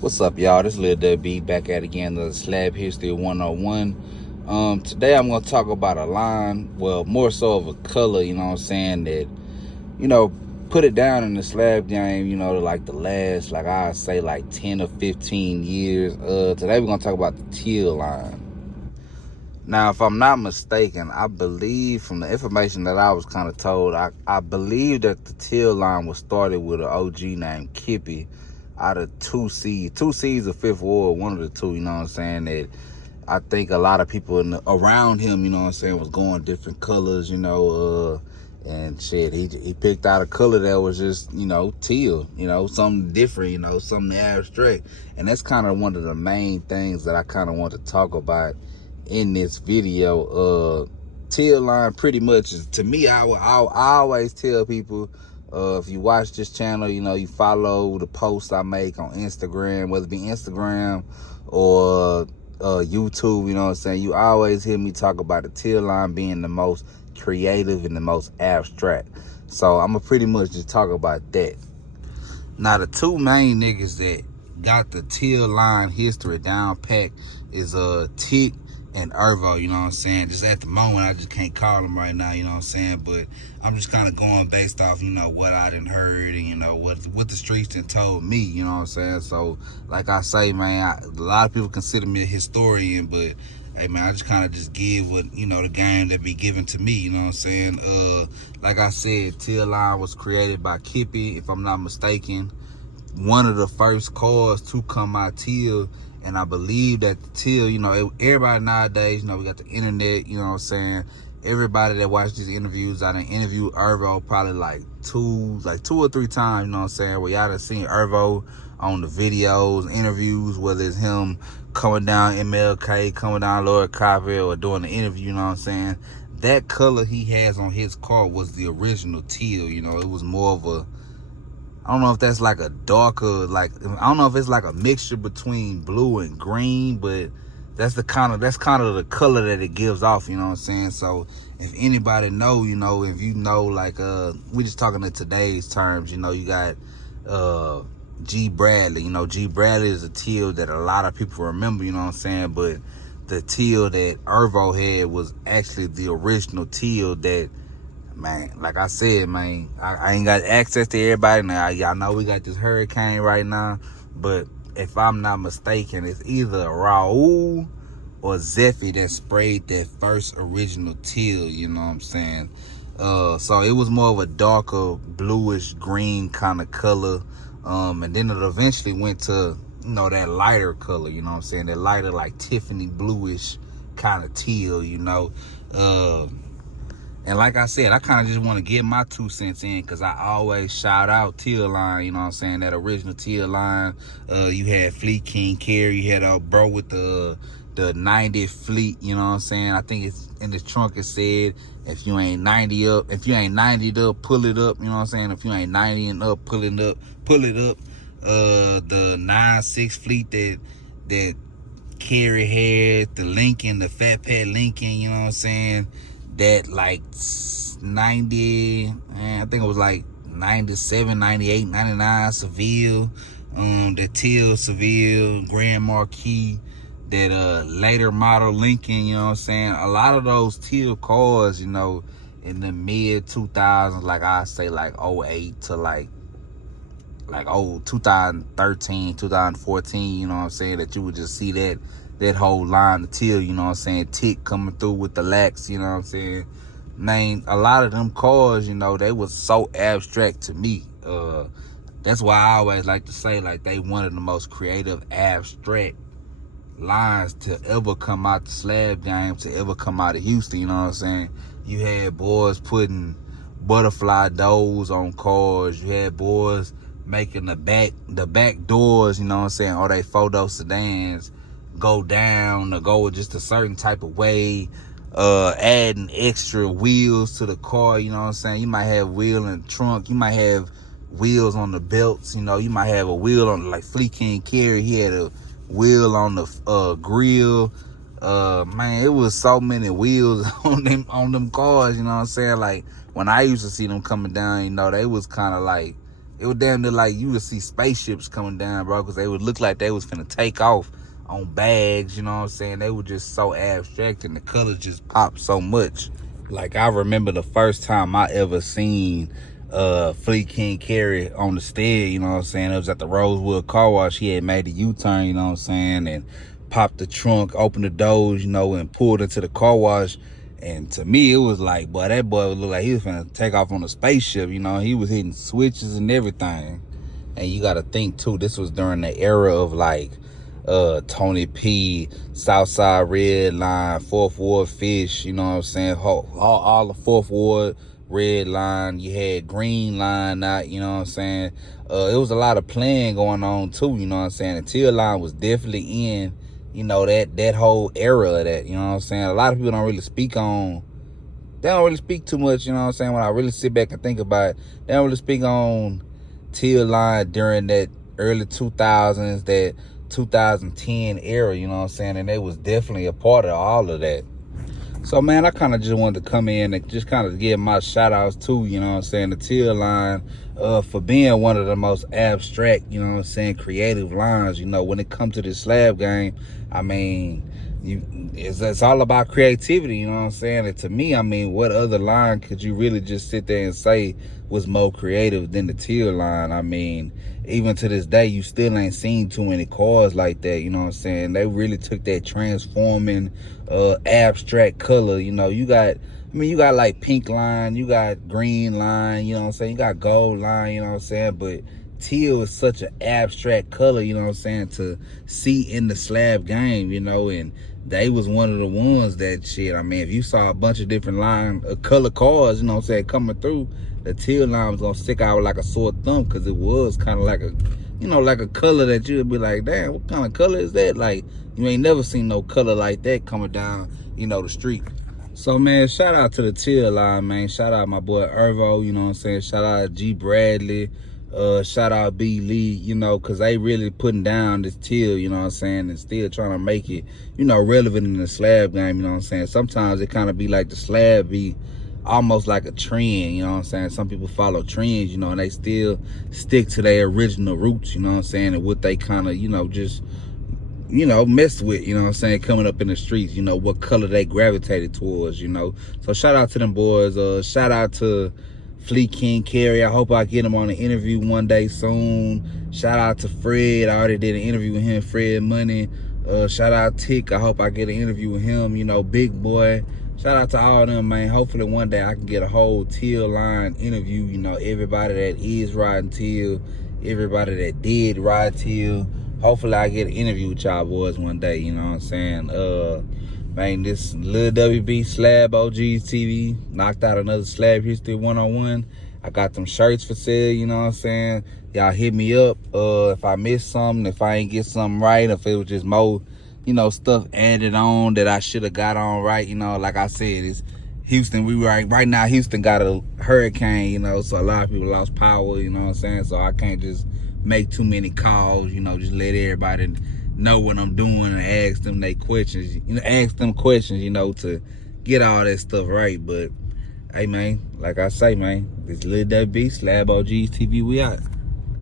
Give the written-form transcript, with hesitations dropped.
What's up, y'all? This is Lil WB back at again, the Slab History 101. Today I'm going to talk about a line, well, more so of a color, you know what I'm saying, that, put it down in the slab game, like the last, like I say, like 10 or 15 years. Today we're going to talk about the TealLine. Now, if I'm not mistaken, I believe from the information that I was kind of told, I believe that the TealLine was started with an OG named Kippy out of 2Cs. 2Cs or Fifth Ward, one of the two, you know what I'm saying, that I think a lot of people around him, you know what I'm saying, was going different colors, and shit, he picked out a color that was just, teal, something different, something abstract. And that's kind of one of the main things that I kind of want to talk about in this video. TealLine pretty much is, to me, I always tell people, if you watch this channel, you follow the posts I make on Instagram, whether it be Instagram or YouTube, you know what I'm saying, you always hear me talk about the TealLine being the most creative and the most abstract. So I'm gonna pretty much just talk about that. Now, the two main niggas that got the TealLine history down pat is Tick and Ervo, you know what I'm saying. Just at the moment, I just can't call them right now, you know what I'm saying. But I'm just kind of going based off, what I done heard and, what the streets done told me, you know what I'm saying. So, like I say, man, a lot of people consider me a historian, but hey, man, I just kind of just give what, the game that be given to me, you know what I'm saying. Like I said, TealLine was created by Kippy, if I'm not mistaken. One of the first cars to come out teal. And I believe that the teal, everybody nowadays, we got the internet, you know what I'm saying. Everybody that watched these interviews, I done interviewed Ervo probably like two or three times, you know what I'm saying, where y'all done seen Ervo on the videos, interviews, whether it's him coming down MLK, coming down Lower Copper, or doing the interview, you know what I'm saying. That color he has on his car was the original teal, it was more of a, I don't know if that's like a darker, I don't know if it's like a mixture between blue and green, but that's kind of the color that it gives off, you know what I'm saying. So if anybody know, if you know, like, we just talking in today's terms, you got G Bradley. G Bradley is a teal that a lot of people remember, you know what I'm saying, but the teal that Ervo had was actually the original teal that, man, like I said, man, I ain't got access to everybody now. Y'all know we got this hurricane right now, but if I'm not mistaken, it's either Raul or Zeffy that sprayed that first original teal, you know what I'm saying. So it was more of a darker bluish green kind of color, and then it eventually went to, that lighter color, you know what I'm saying, that lighter, like Tiffany bluish kind of teal, And like I said, I kind of just want to get my 2 cents in, because I always shout out TealLine, you know what I'm saying, that original TealLine. You had Fleet King Carey, you had a bro with the 90 Fleet, you know what I'm saying. I think it's in the trunk, it said, if you ain't 90 up, if you ain't 90 up, pull it up, you know what I'm saying. If you ain't 90 and up, pull it up. The 9.6 Fleet that Carey had, the Lincoln, the Fat Pat Lincoln, you know what I'm saying, that like 90, I think it was like 97, 98, 99 Seville, the Teal Seville, Grand Marquis, that later model Lincoln, you know what I'm saying. A lot of those teal cars, in the mid 2000s, like I say, like 08 to like 2013, 2014, you know what I'm saying, that you would just see that whole line of teal, you know what I'm saying. Tick coming through with the lax, you know what I'm saying. Man, a lot of them cars, they was so abstract to me. That's why I always like to say, like, they one of the most creative abstract lines to ever come out the slab game, to ever come out of Houston, you know what I'm saying. You had boys putting butterfly doors on cars. You had boys making the back doors, you know what I'm saying, or they photo sedans go down or go just a certain type of way, adding extra wheels to the car, you know what I'm saying. You might have wheel in the trunk, you might have wheels on the belts, you might have a wheel on, like Fleet King Carey, he had a wheel on the grill. Man, it was so many wheels on them cars, you know what I'm saying. Like, when I used to see them coming down, they was kind of like, It was damn near like you would see spaceships coming down, bro, because they would look like they was finna take off on bags, you know what I'm saying? They were just so abstract and the colors just popped so much. Like, I remember the first time I ever seen Fleet King Carry on the stead, you know what I'm saying? It was at the Rosewood car wash. He had made the U-turn, you know what I'm saying? And popped the trunk, opened the doors, you know, and pulled into the car wash. And to me, it was like, boy, that boy looked like he was finna take off on a spaceship, you know? He was hitting switches and everything. And you gotta think, too, this was during the era of, like, Tony P, Southside Red Line, Fourth Ward Fish, you know what I'm saying? All the Fourth Ward Red Line. You had Green Line out, you know what I'm saying? It was a lot of playing going on too, you know what I'm saying? And TealLine was definitely in, you know, that whole era of that, you know what I'm saying? A lot of people don't really speak on, they don't really speak too much, you know what I'm saying? When I really sit back and think about it, they don't really speak on TealLine during that early 2000s, that 2010 era, you know what I'm saying? And they was definitely a part of all of that. So, man, I kind of just wanted to come in and just kind of give my shout-outs to, you know what I'm saying, the TealLine, for being one of the most abstract, you know what I'm saying, creative lines. You know, when it comes to this slab game, I mean, it's all about creativity, you know what I'm saying? And to me, I mean, what other line could you really just sit there and say was more creative than the TealLine? I mean, even to this day, you still ain't seen too many cars like that, you know what I'm saying? They really took that transforming, abstract color, you know. You got like pink line, you got green line, you know what I'm saying? You got gold line, you know what I'm saying? But teal is such an abstract color, you know what I'm saying, to see in the slab game, you know, and they was one of the ones that shit. I mean, if you saw a bunch of different line of color cars, you know what I'm saying, coming through, the TealLine was gonna stick out like a sore thumb, because it was kind of like a, you know, like a color that you'd be like, damn, what kind of color is that? Like, you ain't never seen no color like that coming down, you know, the street. So, man, shout out to the TealLine, man. Shout out my boy Ervo, you know what I'm saying? Shout out G Bradley. Shout out B Lee, you know, because they really putting down this teal, you know what I'm saying, and still trying to make it, you know, relevant in the slab game, you know what I'm saying. Sometimes it kind of be like the slab be almost like a trend, you know what I'm saying. Some people follow trends, you know, and they still stick to their original roots, you know what I'm saying, and what they kind of, you know, just, you know, mess with, you know what I'm saying, coming up in the streets, you know, what color they gravitated towards, you know. So shout out to them boys. Shout out to Fleet King Carry. I hope I get him on an interview one day soon. Shout out to Fred. I already did an interview with him, Fred Money. Shout out Tick. I hope I get an interview with him, you know, Big Boy. Shout out to all of them, man. Hopefully one day I can get a whole TealLine interview, you know, everybody that is riding teal, everybody that did ride teal. Hopefully I get an interview with y'all boys one day, you know what I'm saying? Man, this Lil WB Slab OGs TV knocked out another Slab History 101. I got them shirts for sale, you know what I'm saying? Y'all hit me up if I missed something, if I ain't get something right, if it was just more, you know, stuff added on that I should have got on right, you know. Like I said, it's Houston. Right now Houston got a hurricane, you know, so a lot of people lost power, you know what I'm saying? So I can't just make too many calls, you know, just let everybody know what I'm doing and ask them they questions, you know, ask them questions, you know, to get all that stuff right. But hey, man, like I say, man, this Lil WB Slab OGs TV, we out.